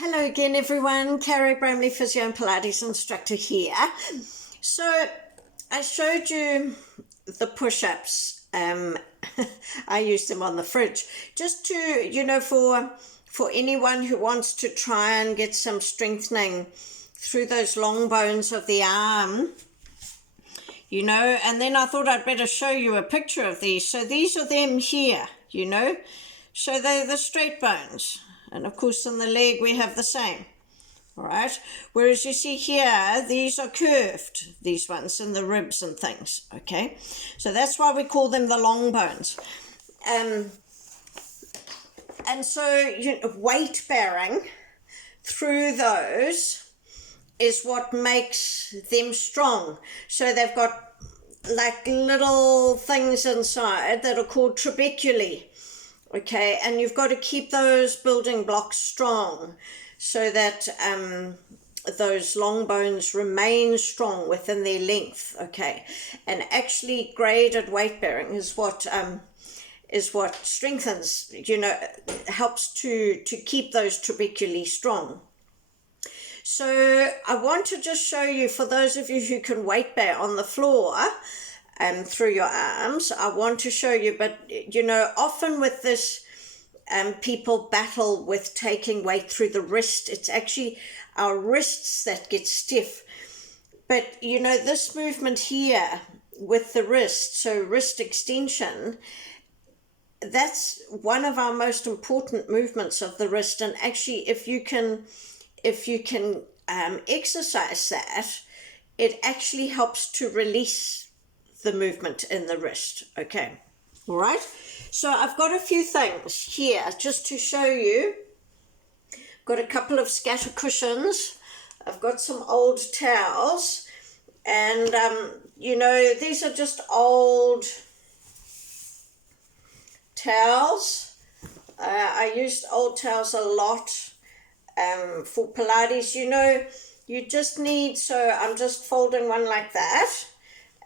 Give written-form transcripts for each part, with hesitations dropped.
Hello again, everyone. Carrie Bramley, physio and Pilates instructor here. So I showed you the push-ups. I use them on the fridge just to, for anyone who wants to try and get some strengthening through those long bones of the arm, and then I thought I'd better show you a picture of these. So these are them here, so they're the straight bones. And of course in the leg we have the same, all right? Whereas you see here, these are curved, these ones, in the ribs and things, okay? So that's why we call them the long bones. And so weight bearing through those is what makes them strong. So they've got like little things inside that are called trabeculae. Okay, and you've got to keep those building blocks strong so that those long bones remain strong within their length. Okay, and actually graded weight bearing is what strengthens, helps to keep those trabeculae strong. So I want to just show you, for those of you who can weight bear on the floor, through your arms, I want to show you, but often with this, people battle with taking weight through the wrist. It's actually our wrists that get stiff. But this movement here with the wrist, so wrist extension, that's one of our most important movements of the wrist. And actually, if you can exercise that, it actually helps to release the movement in the wrist. Okay, all right, so I've got a few things here just to show you. Got a couple of scatter cushions, I've got some old towels, and these are just old towels. I used old towels a lot for Pilates. You just need, so I'm just folding one like that.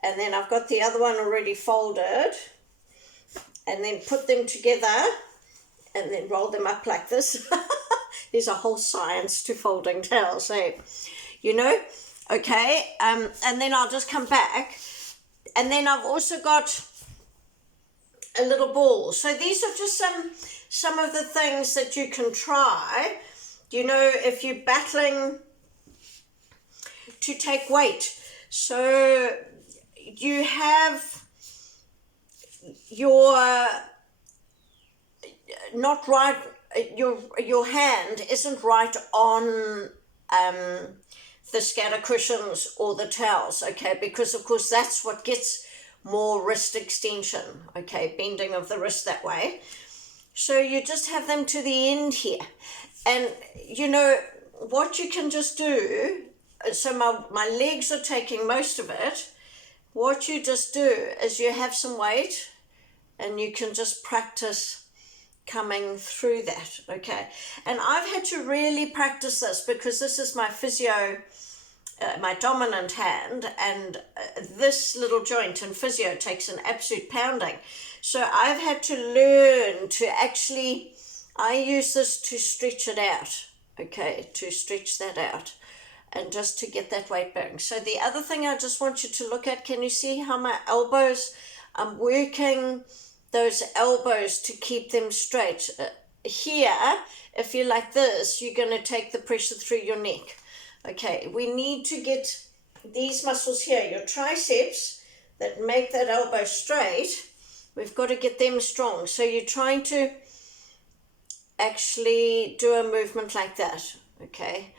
And then I've got the other one already folded, and then put them together and then roll them up like this. There's a whole science to folding towels, okay. And then I'll just come back, and then I've also got a little ball. So these are just some of the things that you can try, if you're battling to take weight. So you have your your hand isn't right on the scatter cushions or the towels, okay, because of course that's what gets more wrist extension, okay, bending of the wrist that way. So you just have them to the end here, and what you can just do, so my legs are taking most of it. What you just do is you have some weight and you can just practice coming through that, okay? And I've had to really practice this because this is my physio, my dominant hand, and this little joint in physio takes an absolute pounding. So I've had to learn to actually, I use this to stretch it out, okay, to stretch that out. And just to get that weight bearing. So the other thing I just want you to look at, can you see how my elbows, I'm working those elbows to keep them straight. Here, if you're like this, you're going to take the pressure through your neck. Okay, we need to get these muscles here, your triceps that make that elbow straight, we've got to get them strong. So you're trying to actually do a movement like that, okay?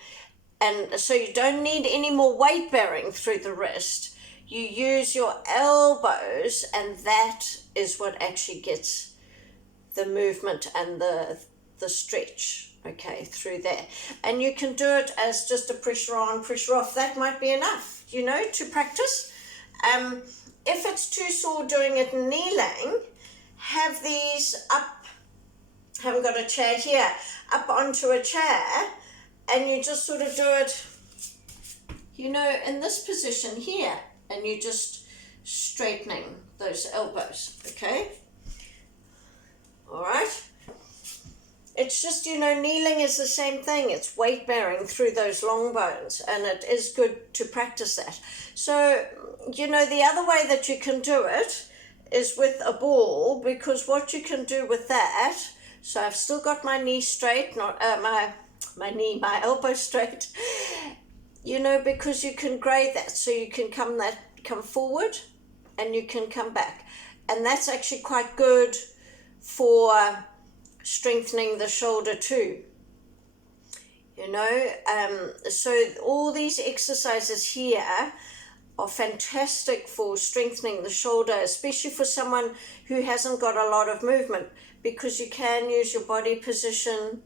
And so you don't need any more weight bearing through the wrist. You use your elbows, and that is what actually gets the movement and the stretch, okay, through there. And you can do it as just a pressure on, pressure off. That might be enough, to practice. If it's too sore doing it kneeling, have these up, haven't got a chair here, up onto a chair, and you just sort of do it, in this position here, and you're just straightening those elbows, okay? All right. It's just, kneeling is the same thing. It's weight bearing through those long bones, and it is good to practice that. So, the other way that you can do it is with a ball, because what you can do with that, so I've still got my knee straight, not my elbow straight, because you can grade that. So you can come forward and you can come back. And that's actually quite good for strengthening the shoulder too. So all these exercises here are fantastic for strengthening the shoulder, especially for someone who hasn't got a lot of movement, because you can use your body position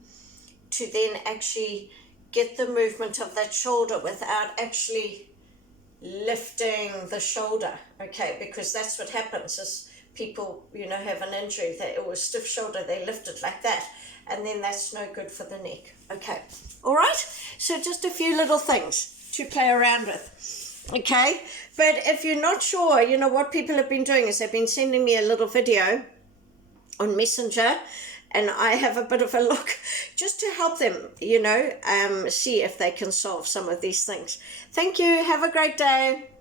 to then actually get the movement of that shoulder without actually lifting the shoulder, okay? Because that's what happens is people, have an injury, or a stiff shoulder, they lift it like that, and then that's no good for the neck. Okay, all right? So just a few little things to play around with, okay? But if you're not sure, what people have been doing is they've been sending me a little video on Messenger, and I have a bit of a look just to help them, see if they can solve some of these things. Thank you. Have a great day.